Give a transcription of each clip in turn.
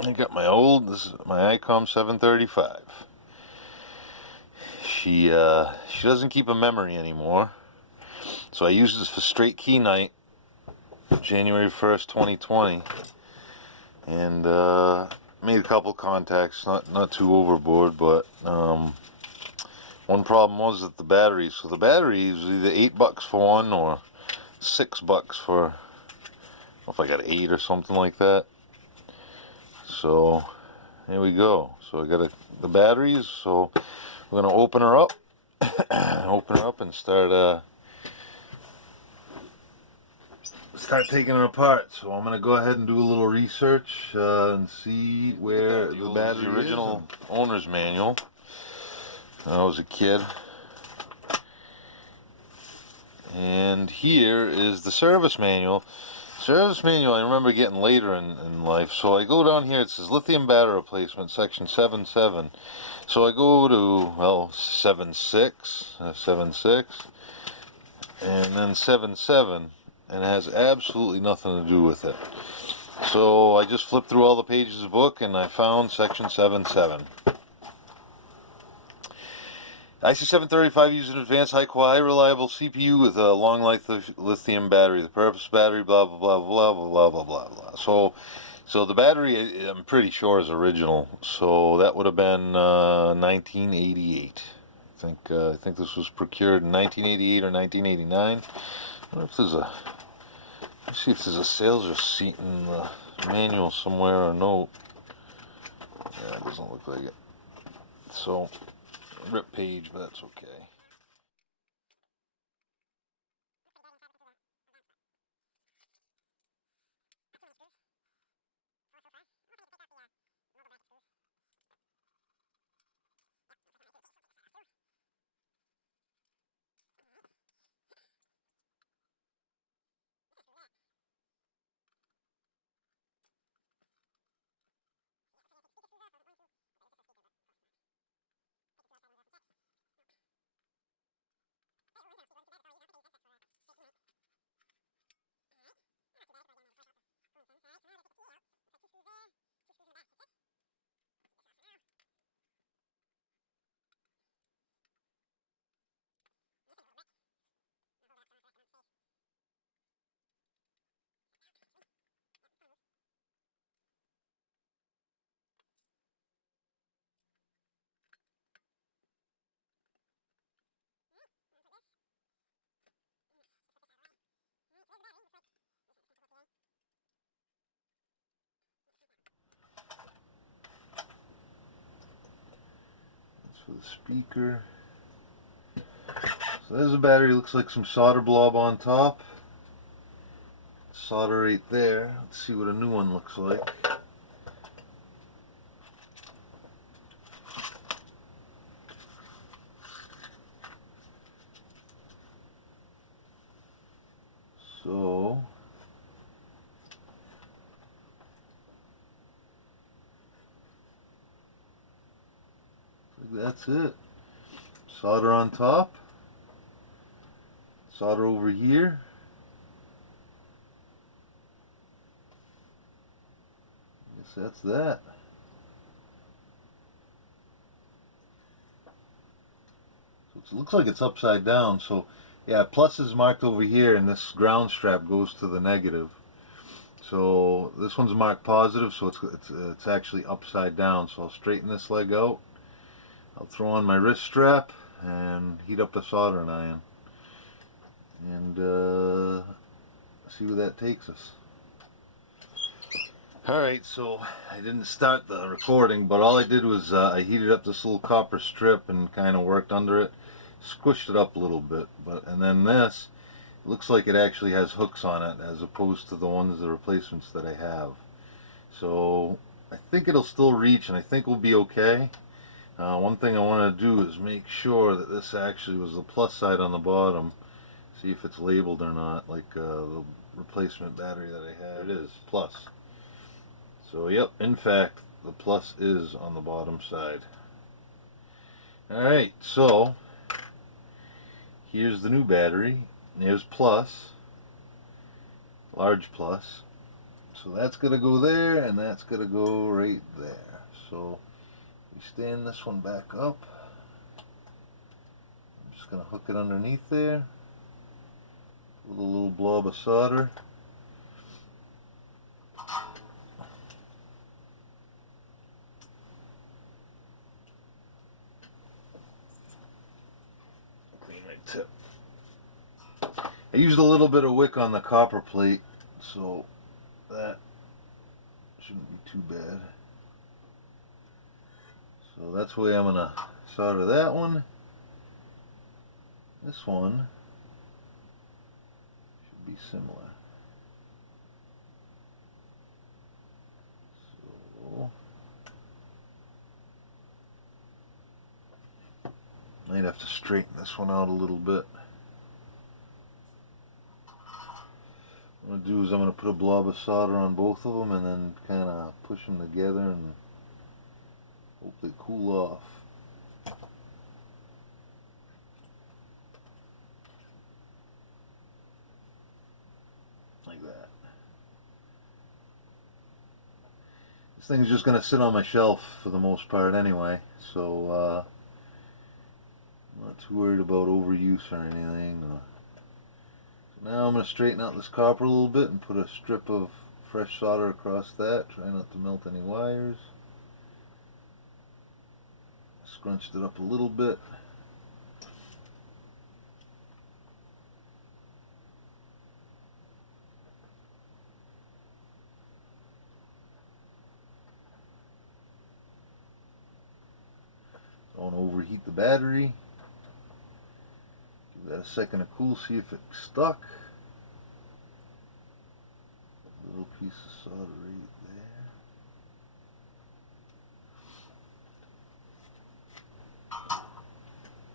I got this is my Icom 735. She doesn't keep a memory anymore, so I used this for straight key night, January 1st, 2020, and made a couple contacts, not too overboard, but one problem was that the batteries. So the batteries was either $8 for one or $6 for, I don't know if I got 8 or something like that. So here we go. So I got the batteries. So we're gonna open her up, and start taking it apart. So I'm gonna go ahead and do a little research and see where the battery is. The original owner's manual. When I was a kid. And here is the service manual. Service manual I remember getting later in life. So I go down here, it says lithium battery replacement, section 7.7. So I go to, well, 7.6, and then 7.7, and it has absolutely nothing to do with it. So I just flipped through all the pages of the book and I found section 7.7. IC-735 uses an advanced, high reliable CPU with a long life lithium battery. The purpose battery, blah blah blah blah blah blah blah blah. So the battery, I'm pretty sure, is original. So that would have been 1988. I think this was procured in 1988 or 1989. I wonder if there's let's see if there's a sales receipt in the manual somewhere or no. Yeah, it doesn't look like it. So. Rip page, but that's okay. For the speaker. So there's a battery, looks like some solder blob on top. Solder right there. Let's see what a new one looks like. So that's it. Solder on top. Solder over here. I guess that's that. So it looks like it's upside down. So yeah, plus is marked over here, and this ground strap goes to the negative. So this one's marked positive, so it's actually upside down. So I'll straighten this leg out. I'll throw on my wrist strap and heat up the soldering iron and see where that takes us. Alright, so I didn't start the recording, but all I did was I heated up this little copper strip and kind of worked under it, squished it up a little bit, and then this looks like it actually has hooks on it as opposed to the replacements that I have. So I think it'll still reach, and I think we'll be okay. One thing I want to do is make sure that this actually was the plus side on the bottom. See if it's labeled or not, like the replacement battery that I had. It is plus. So yep, in fact, the plus is on the bottom side. Alright, so here's the new battery. There's plus, large plus. So that's going to go there, and that's going to go right there. So we stand this one back up. I'm just going to hook it underneath there with a little blob of solder. Clean my tip. I used a little bit of wick on the copper plate, so that shouldn't be too bad. So that's the way I'm going to solder that one. This one should be similar. So might have to straighten this one out a little bit. What I'm going to do is I'm going to put a blob of solder on both of them and then kind of push them together and hope they cool off. Like that. This thing's just going to sit on my shelf for the most part anyway, so I'm not too worried about overuse or anything. So now I'm going to straighten out this copper a little bit and put a strip of fresh solder across that. Try not to melt any wires. Scrunched it up a little bit. Don't overheat the battery. Give that a second to cool, see if it's stuck. A little piece of solder right there.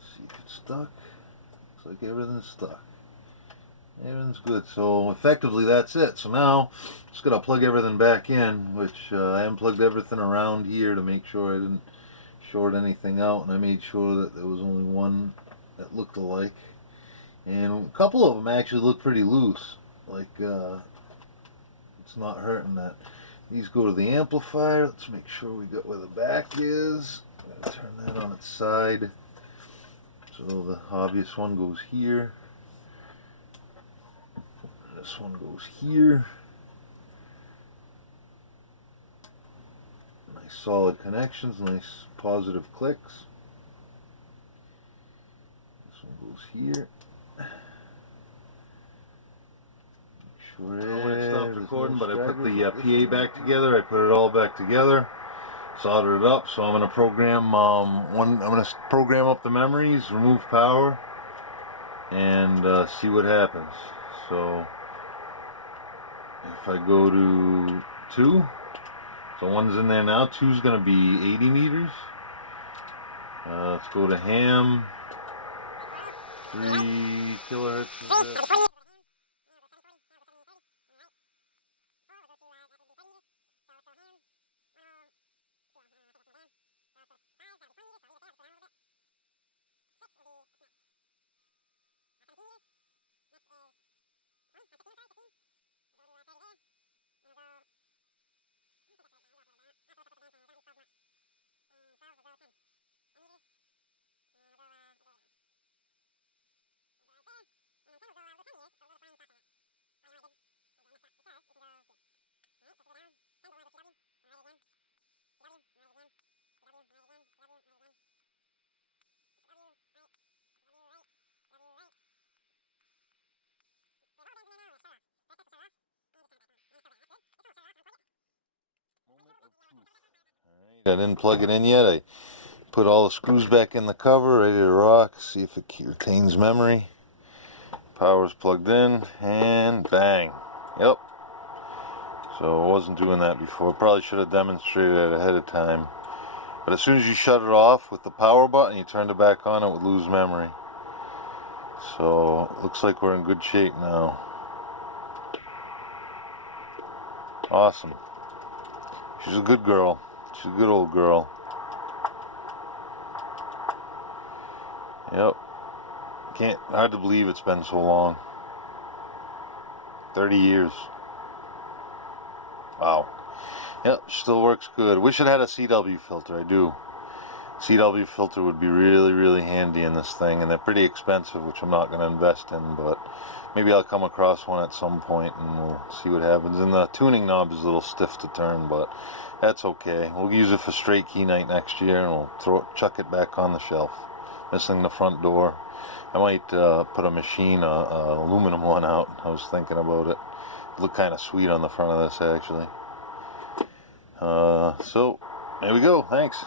See if it's stuck. Looks like everything's stuck. Everything's good. So effectively that's it. So now just gotta plug everything back in, which I unplugged everything around here to make sure I didn't short anything out, and I made sure that there was only one that looked alike. And a couple of them actually look pretty loose, like it's not hurting that. These go to the amplifier. Let's make sure we got where the back is. I'm gonna turn that on its side. So the obvious one goes here. This one goes here. Nice solid connections, nice positive clicks. This one goes here. Make sure I went stopped recording, but I put the PA back together. I put it all back together, soldered it up. So I'm going to program I'm going to program up the memories, remove power, and see what happens. So if I go to 2, so 1's in there now. 2's going to be 80 meters. Let's go to ham. 3 kilohertz is that? I didn't plug it in yet. I put all the screws back in the cover, ready to rock. See if it retains memory. Power's plugged in, and bang. Yep. So I wasn't doing that before. Probably should have demonstrated it ahead of time. But as soon as you shut it off with the power button, you turn it back on, it would lose memory. So it looks like we're in good shape now. Awesome. She's a good girl. She's a good old girl. Yep. Hard to believe it's been so long. 30 years. Wow. Yep, still works good. Wish it had a CW filter, I do. CW filter would be really, really handy in this thing, and they're pretty expensive, which I'm not going to invest in, but maybe I'll come across one at some point and we'll see what happens. And the tuning knob is a little stiff to turn, but that's okay. We'll use it for straight key night next year, and we'll chuck it back on the shelf. Missing the front door. I might put a machine, aluminum one out. I was thinking about it. Look kind of sweet on the front of this, actually. So there we go. Thanks.